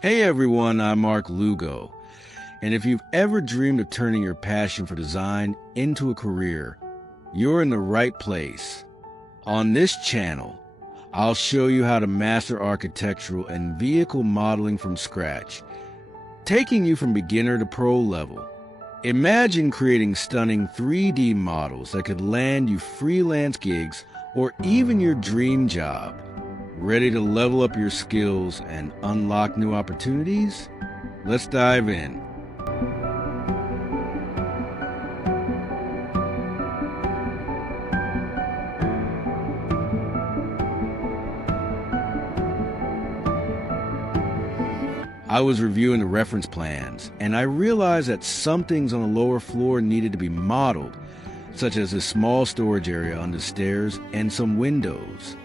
Hey everyone, I'm Mark Lugo. And if you've ever dreamed of turning your passion for design into a career, you're in the right place. On this channel, I'll show you how to master architectural and vehicle modeling from scratch, taking you from beginner to pro level. Imagine creating stunning 3D models that could land you freelance gigs or even your dream job. Ready to level up your skills and unlock new opportunities? Let's dive in. I was reviewing the reference plans, and I realized that some things on the lower floor needed to be modeled, such as a small storage area under stairs and some windows.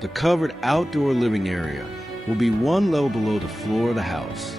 The covered outdoor living area will be one level below the floor of the house.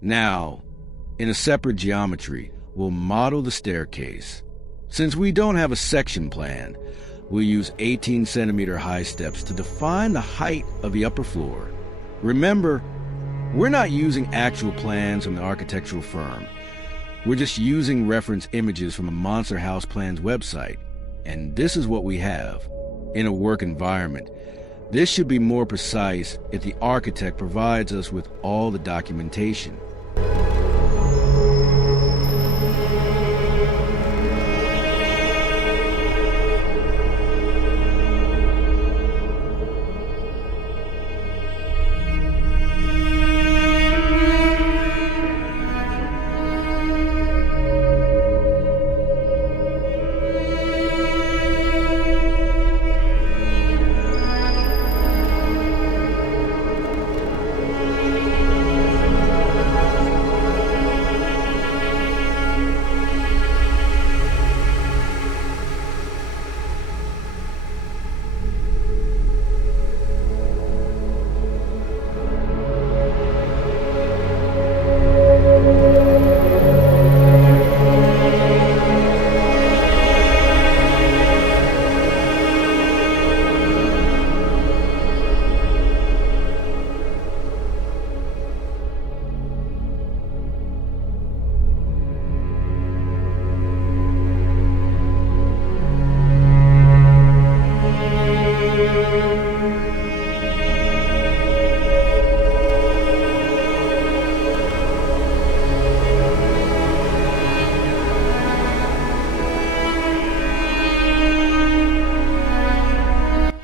Now, in a separate geometry, we'll model the staircase. Since we don't have a section plan, we'll use 18 centimeter high steps to define the height of the upper floor. Remember, we're not using actual plans from the architectural firm. We're just using reference images from a Monster House Plans website. And this is what we have. In a work environment, this should be more precise if the architect provides us with all the documentation.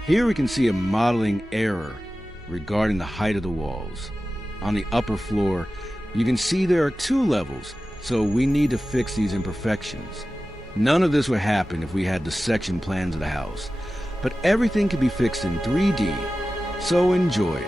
Here we can see a modeling error regarding the height of the walls. On the upper floor, you can see there are 2 levels, so we need to fix these imperfections. None of this would happen if we had the section plans of the house, but everything can be fixed in 3D, so enjoy it.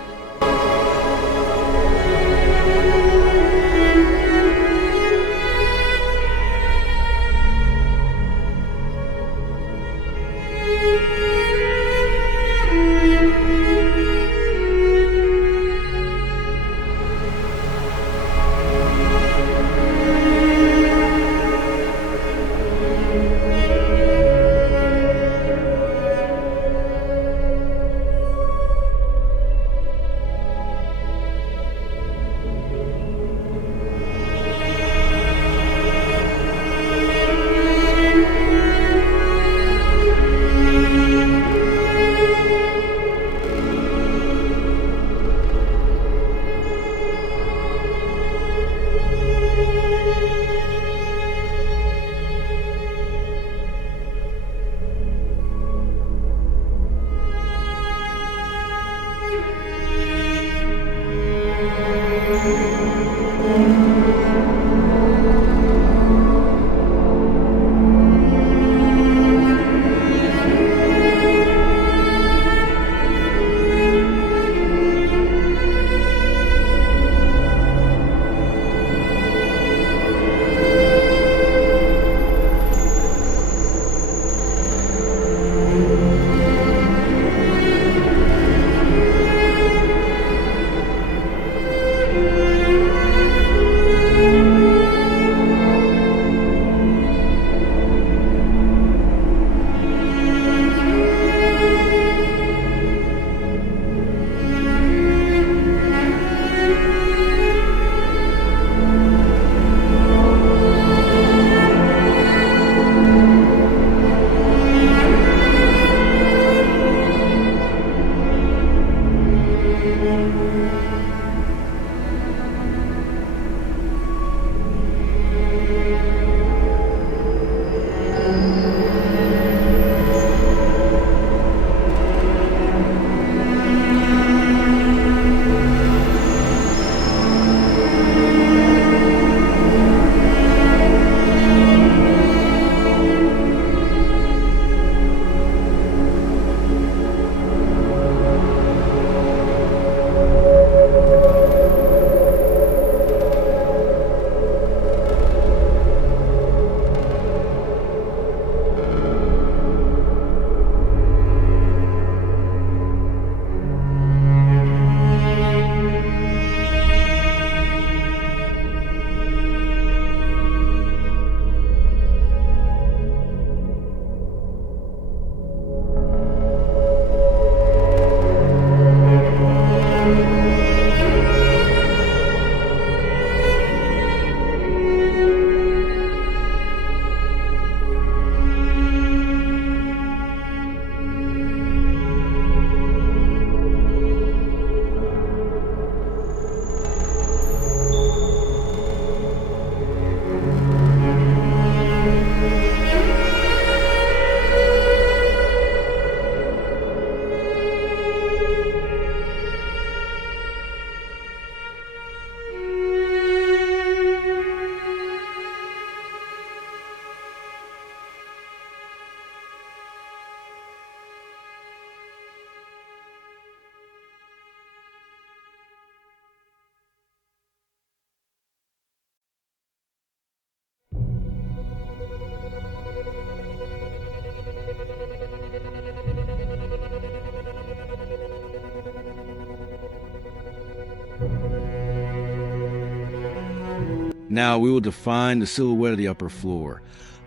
Now we will define the silhouette of the upper floor,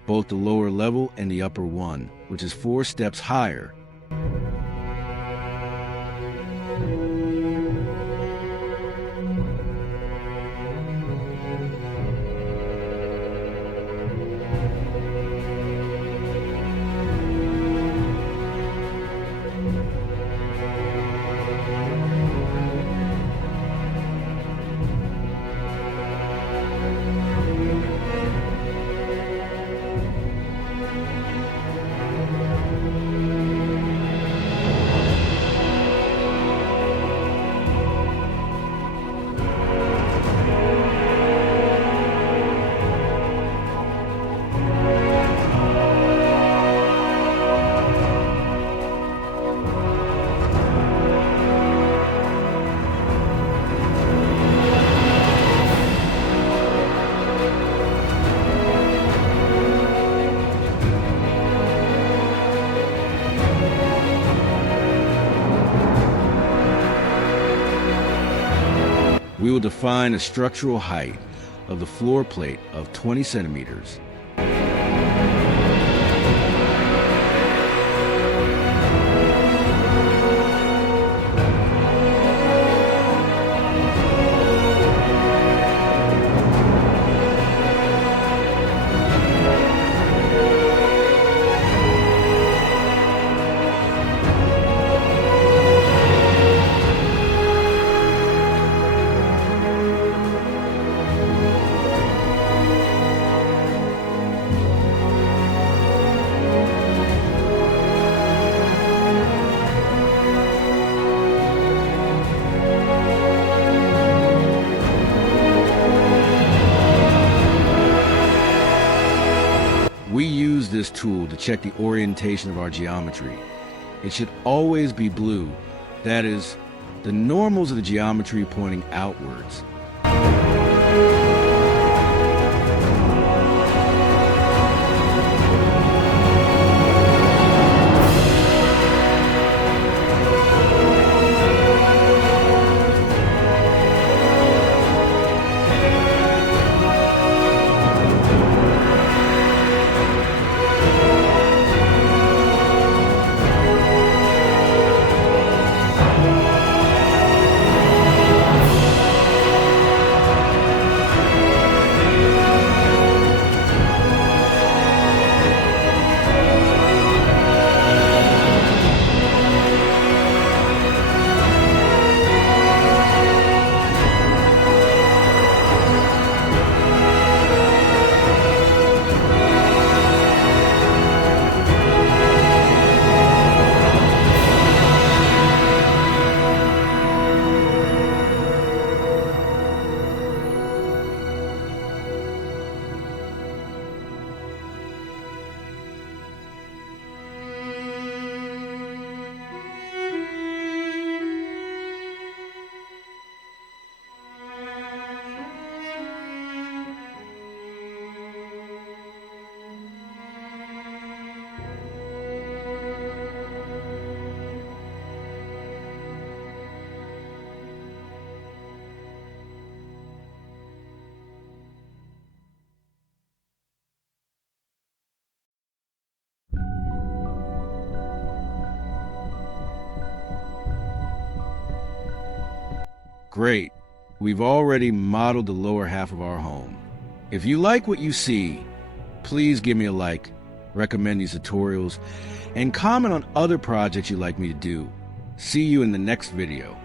both the lower level and the upper one, which is 4 steps higher. We will define a structural height of the floor plate of 20 centimeters. We use this tool to check the orientation of our geometry. It should always be blue, that is, the normals of the geometry pointing outwards. Great. We've already modeled the lower half of our home. If you like what you see, please give me a like, recommend these tutorials, and comment on other projects you'd like me to do. See you in the next video.